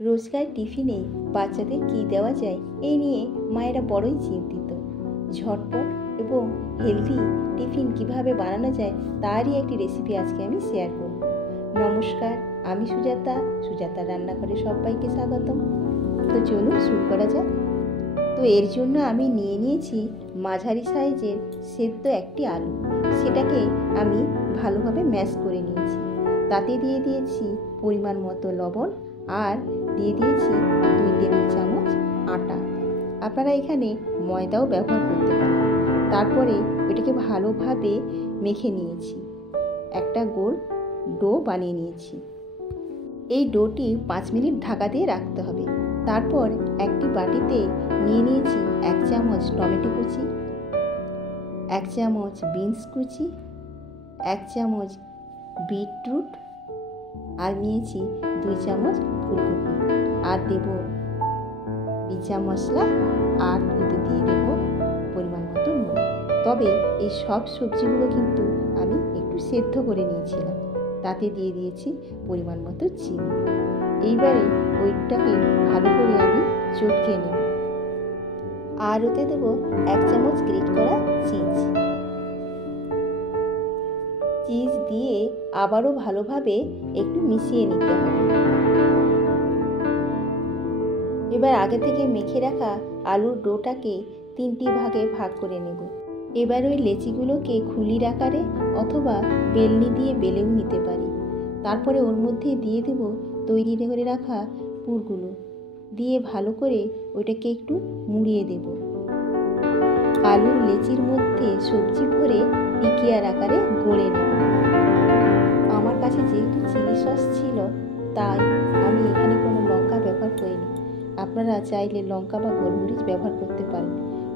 রোজকার টিফিনে বাচ্চাদের কী দেওয়া যায় এই নিয়ে মায়েরা বড়ই চিন্তিত। ঝটপট এবং হেলদি টিফিন কিভাবে বানানো যায় তারই একটি রেসিপি আজকে আমি শেয়ার করব। নমস্কার, আমি সুজাতা রান্নাঘরে সবাইকে স্বাগতম। তো চলুন শুরু করা যাক। তো এর জন্য আমি নিয়ে নিয়েছি মাঝারি সাইজের সেদ্ধ একটি আলু। সেটাকে আমি ভালোভাবে ম্যাশ করে নিয়েছি। তাতে দিয়ে দিয়েছি পরিমাণ মতো লবণ আর দিয়ে দিয়েছি 2 টেবিল চামচ আটা। আপনারা এখানে ময়দাও ব্যবহার করতে পারেন। তারপরে এটাকে ভালোভাবে মেখে নিয়েছি। একটা গোল ডো বানিয়ে নিয়েছি। এই ডোটি 5 মিনিট ঢাকা দিয়ে রাখতে হবে। তারপর একটি বাটিতে নিয়ে নিয়েছি 1 চামচ টমেটো কুচি, 1 চামচ বিনস কুচি, 1 চামচ বিটরুট আর নিয়েছি 2 চামচ ফুলকপি আর দেব পিঁচা মশলা আর ওতে দিয়ে দেব পরিমাণ মতো নুন। তবে এই সব সবজিগুলো কিন্তু আমি একটু সেদ্ধ করে নিয়েছিলাম। তাতে দিয়ে দিয়েছি পরিমাণ মতো চিনি। এইবারে ওইটাকে ভালো করে আমি চটকে নেব। আর ওতে দেব 1 চামচ গ্রেট করা চিজ দিয়ে আবারও ভালোভাবে একটু মিশিয়ে নিতে হবে। এবার আগে থেকে মেখে রাখা আলুর ডোটাকে 3টি ভাগে ভাগ করে নেব। এবার ওই লেচিগুলোকে খুলির আকারে অথবা বেলনি দিয়ে বেলেও নিতে পারি। তারপরে ওর মধ্যে দিয়ে দেব তৈরি করে রাখা পুরগুলো দিয়ে ভালো করে ওইটাকে একটু মুড়িয়ে দেব। আলুর লেচির মধ্যে সবজি ভরে টিকিয়ার আকারে গড়ে নেব। আমার কাছে যেহেতু চিলি সস ছিল তাই আমি এখানে কোনো লঙ্কা ব্যবহার করিনি। আপনারা চাইলে লঙ্কা বা গোলমরিচ ব্যবহার করতে পারেন,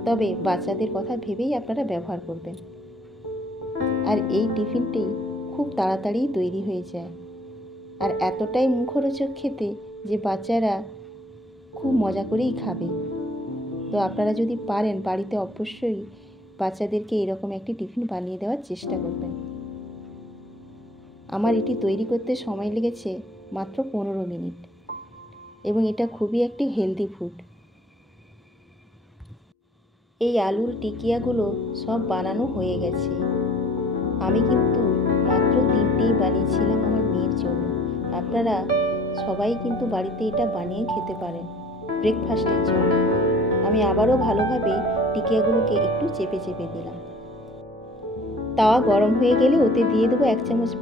তবে বাচ্চাদের কথা ভেবেই আপনারা ব্যবহার করবেন। আর এই টিফিনটি খুব তাড়াতাড়ি তৈরি হয়ে যায় আর এতটাই মুখরোচক খেতে যে বাচ্চারা খুব মজা করেই খাবে। তো আপনারা যদি পারেন বাড়িতে অবশ্যই বাচ্চাদেরকে এরকম একটি টিফিন বানিয়ে দেওয়ার চেষ্টা করবেন। আমার এটি তৈরি করতে সময় লেগেছে মাত্র 15 মিনিট এবং এটা খুবই একটি হেলদি ফুড। এই আলুর টিকিয়াগুলো সব বানানো হয়ে গেছে। আমি কিন্তু মাত্র 3টেই বানিয়েছিলাম আমার মেয়ের জন্য। আপনারা সবাই কিন্তু বাড়িতে এটা বানিয়ে খেতে পারেন ব্রেকফাস্টের জন্য। আমি আবারও ভালোভাবে টিকিয়াগুলোকে একটু চেপে চেপে দিলাম। তাওয়া গরম হয়ে গেলে ওতে দিয়ে দেবো 1 চামচ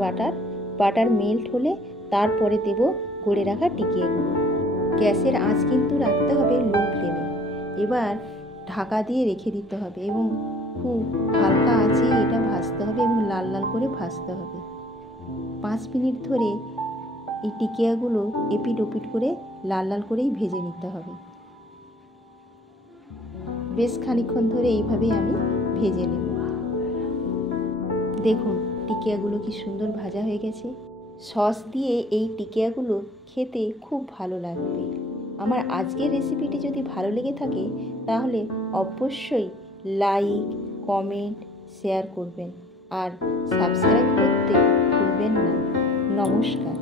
বাটার মেল্ট হলে তারপরে দেব গড়ে রাখা টিকিয়াগুলো। গ্যাসের আঁচ কিন্তু রাখতে হবে লো ফ্লেমে। এবার ঢাকা দিয়ে রেখে দিতে হবে এবং খুব হালকা আঁচে এটা ভাজতে হবে এবং লাল লাল করে ভাজতে হবে। 5 মিনিট ধরে এই টিকিয়াগুলো এপিট ওপিট করে লাল লাল করেই ভেজে নিতে হবে। বেশ খানিকক্ষণ ধরে এইভাবেই আমি ভেজে নেব। দেখুন টিকিয়াগুলো কি সুন্দর ভাজা হয়ে গেছে। সস দিয়ে এই টিকিয়াগুলো খেতে খুব ভালো লাগবে। আমার আজকের রেসিপিটি যদি ভালো লেগে থাকে তাহলে অবশ্যই লাইক, কমেন্ট, শেয়ার করবেন আর সাবস্ক্রাইব করতে ভুলবেন না। নমস্কার।